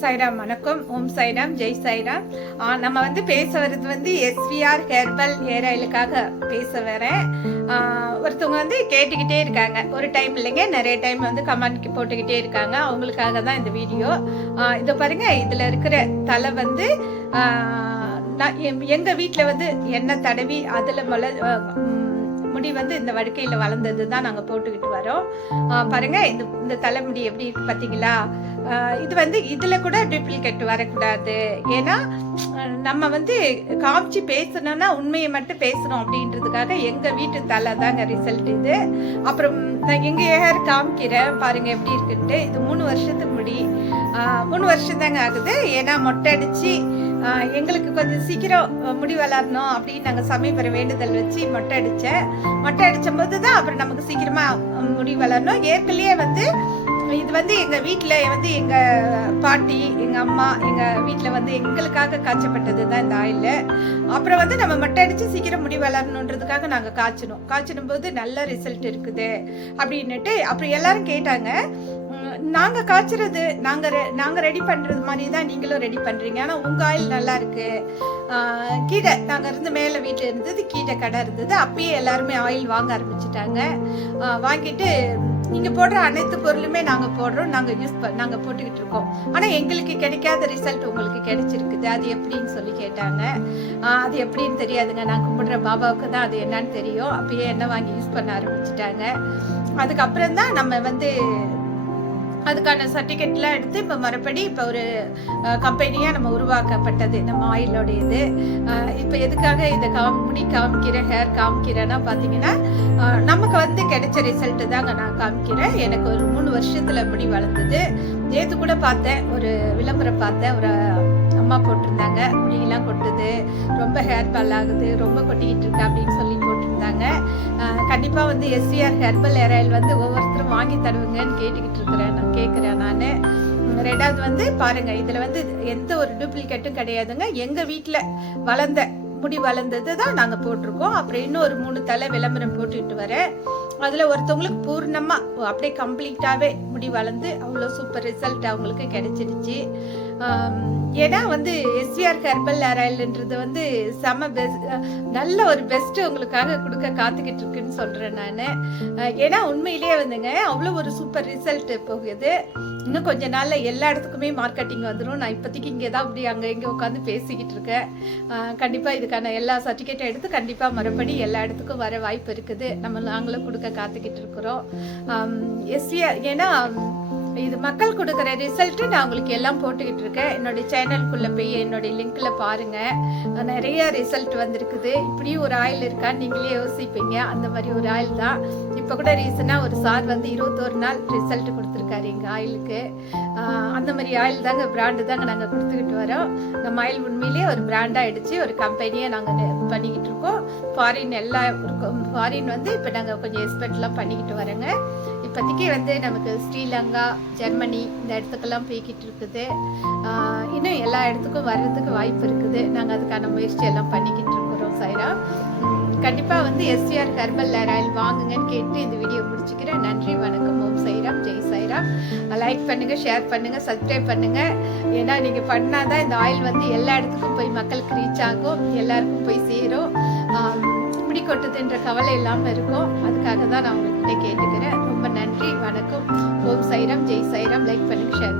சாய்ராம் வணக்கம். ஓம் சாய்ராம், ஜெய் சாய்ராம். நம்ம பேச வர்றது எஸ்விஆர் ஹெர்பல் ஹேர் ஆயிலுக்காக பேச வரேன். ஒருத்தவங்க கேட்டுக்கிட்டே இருக்காங்க, ஒரு டைம் இல்லைங்க, நிறைய டைம் கமெண்ட் போட்டுக்கிட்டே இருக்காங்க. அவங்களுக்காக தான் இந்த வீடியோ. இதை பாருங்க, இதுல இருக்கிற தலை எங்க வீட்டுல எண்ணெய் தடவி அதுல முடி இந்த வடுக்கையில வளர்ந்தது தான் நாங்க போட்டுக்கிட்டு வரோம். பாருங்க, இந்த தலைமுடி எப்படி இருக்கு பாத்தீங்களா? இது இதுல கூட டூப்ளிகேட் வரக்கூடாது. ஏன்னா நம்ம காமிச்சு பேசணும்னா உண்மையை மட்டும் பேசணும் அப்படின்றதுக்காக எங்க வீட்டு தலை தாங்க ரிசல்ட் இது. அப்புறம் நான் எங்க ஹேர் காமிக்கிறேன் பாருங்க எப்படி இருக்குன்ட்டு. இது 3 வருஷத்துக்கு முடி, 3 வருஷம் தாங்க ஆகுது. ஏன்னா மொட்டை அடிச்சு எங்களுக்கு கொஞ்சம் சீக்கிரம் முடி வளரணும் அப்படின்னு நாங்கள் சமீப வேண்டுதல் வச்சு மொட்டை அடிச்ச போது தான் அப்புறம் நமக்கு சீக்கிரமா முடி வளரணும். ஏற்கனவே இது எங்க வீட்டுல எங்க பாட்டி, எங்க அம்மா, எங்க வீட்டுல எங்களுக்காக காய்ச்சப்பட்டது தான் இந்த ஆயில். அப்புறம் நம்ம மொட்டை அடிச்சு சீக்கிரம் முடி வளரணுன்றதுக்காக நாங்க காய்ச்சிடும் போது நல்ல ரிசல்ட் இருக்குது அப்படின்னுட்டு அப்புறம் எல்லாரும் கேட்டாங்க, நாங்க காய்ச்சறது நாங்க ரெடி பண்றது மாதிரி தான் நீங்களும் ரெடி பண்றீங்க, ஆனா உங்க ஆயில் நல்லா இருக்கு. கீழே நாங்க இருந்து மேல வீட்டு இருந்தது, கீழே கடை இருந்தது. அப்பயே எல்லாருமே ஆயில் வாங்க ஆரம்பிச்சுட்டாங்க. வாங்கிட்டு நீங்க போடுற அனைத்து பொருளுமே நாங்க போடுறோம், நாங்க போட்டுக்கிட்டு இருக்கோம், ஆனா எங்களுக்கு கிடைக்காத ரிசல்ட் உங்களுக்கு கிடைச்சிருக்குது, அது எப்படின்னு சொல்லி கேட்டாங்க. அது எப்படின்னு தெரியாதுங்க, நான் கும்பிடுற பாபாவுக்கு தான் அது என்னன்னு தெரியும். அப்பயே என்ன வாங்கி யூஸ் பண்ண ஆரம்பிச்சுட்டாங்க. அதுக்கப்புறம் தான் நம்ம அதுக்கான சர்டிஃபிகேட்லாம் எடுத்து இப்போ மறுபடி இப்போ ஒரு கம்பெனியாக நம்ம உருவாக்கப்பட்டது நம்ம ஆயிலோட இது. இப்போ எதுக்காக இதை முடி காமிக்கிறேன், ஹேர் காமிக்கிறேன்னா பார்த்தீங்கன்னா, நமக்கு கிடைச்ச ரிசல்ட்டு தாங்க நான் காமிக்கிறேன். எனக்கு ஒரு 3 வருஷத்தில் முடி வளர்ந்தது. நேற்று கூட பார்த்தேன், ஒரு விளம்பரம் பார்த்தேன், ஒரு அம்மா போட்டிருந்தாங்க, முடியெல்லாம் கொட்டுது, ரொம்ப ஹேர் ஃபால் ஆகுது, ரொம்ப கொட்டிக்கிட்டு இருக்கு அப்படின்னு சொல்லி போட்டிருந்தாங்க. கண்டிப்பா எஸ்விஆர் ஹெர்பல் ஹேர் ஆயில் ஒவ்வொருத்தரும் வாங்கி தருவீங்கன்னு கேட்கிறேன் நான். ரெண்டாவது பாருங்க, இதுல எந்த ஒரு டூப்ளிகேட்டும் கிடையாதுங்க. எங்க வீட்டுல முடி வளர்ந்தது தான் நாங்க போட்டிருக்கோம். அப்புறம் இன்னும் ஒரு 3 தலை விளம்பரம் போட்டுட்டு வரேன். அதுல ஒருத்தவங்களுக்கு பூர்ணமா அப்படியே கம்ப்ளீட்டாவே முடி வளர்ந்து அவ்வளோ சூப்பர் ரிசல்ட் அவங்களுக்கு கிடைச்சிருச்சு. ஏன்னா எஸ்விஆர் ஹெர்பல் ஹேர் ஆயில்ன்றது செம நல்ல ஒரு பெஸ்ட் உங்களுக்காக கொடுக்க காத்துக்கிட்டு இருக்குன்னு சொல்றேன் நான். ஏன்னா உண்மையிலேயே அவ்வளோ ஒரு சூப்பர் ரிசல்ட் போகுது. இன்னும் கொஞ்ச நாள்ல எல்லா இடத்துக்குமே மார்க்கெட்டிங் வந்துடும். நான் இப்போதைக்கு இங்கே தான் அப்படி அங்கே இங்கே உட்காந்து பேசிக்கிட்டு இருக்கேன். கண்டிப்பா இதுக்கான எல்லா சர்டிஃபிகேட்டும் எடுத்து கண்டிப்பா மறுபடி எல்லா இடத்துக்கும் வர வாய்ப்பு இருக்குது. நாங்களும் கொடுக்க காத்துக்கிட்டு இருக்கிறோம். எஸ்விஆர் ஏன்னா இது மக்கள் கொடுக்குற ரிசல்ட் நான் உங்களுக்கு எல்லாம் போட்டுக்கிட்டு இருக்கேன். என்னுடைய சேனலுக்குள்ள போய் என்னுடைய லிங்க்ல பாருங்க, நிறைய ரிசல்ட் வந்திருக்குது. இப்படியும் ஒரு ஆயில் இருக்கான்னு நீங்களே யோசிப்பீங்க. அந்த மாதிரி ஒரு ஆயில் தான். இப்போ கூட ரீசனா ஒரு சார் 21 நாள் ரிசல்ட் கொடுத்துருக்காரு எங்க ஆயிலுக்கு. அந்த மாதிரி ஆயில் தாங்க, பிராண்டு தாங்க நாங்க கொடுத்துக்கிட்டு வரோம். நம்ம ஆயில் உண்மையிலேயே ஒரு பிராண்டா ஆயிடுச்சு, ஒரு கம்பெனியை நாங்க பண்ணிக்கிட்டு இருக்கோம். ஃபாரின் எல்லாம் இருக்கும். ஃபாரின் இப்போ நாங்க கொஞ்சம் எக்ஸ்பெக்ட்லாம் பண்ணிக்கிட்டு வரோங்க. இப்போதைக்கு நமக்கு ஸ்ரீலங்கா, ஜெர்மனி இந்த இடத்துக்கெல்லாம் போய்கிட்டு இருக்குது. இன்னும் எல்லா இடத்துக்கும் வர்றதுக்கு வாய்ப்பு இருக்குது. நாங்கள் அதுக்கான முயற்சி எல்லாம் பண்ணிக்கிட்டு இருக்கிறோம். சாய்ரா, கண்டிப்பாக எஸ்விஆர் ஹெர்பல் ஹேர் ஆயில் வாங்குங்கன்னு கேட்டு இந்த வீடியோ முடிச்சுக்கிறேன். நன்றி, வணக்கம். ஓம் சாய்ராம், ஜெய் சாய்ராம். லைக் பண்ணுங்க, ஷேர் பண்ணுங்க, சப்ஸ்கிரைப் பண்ணுங்க. ஏன்னா நீங்க பண்ணாதான் இந்த ஆயில் எல்லா இடத்துக்கும் போய் மக்களுக்கு ரீச் ஆகும், எல்லாருக்கும் போய் சேரும். முடி கொட்டுதுன்ற கவலை இல்லாமல் இருக்கும். அதுக்காக தான் நான் உங்ககிட்ட கேட்டுக்கிறேன். ரொம்ப நன்றி, வணக்கம். ஓம் சாய்ராம், ஜெய் சாய்ராம். லைக் பண்ணுங்க, ஷேர்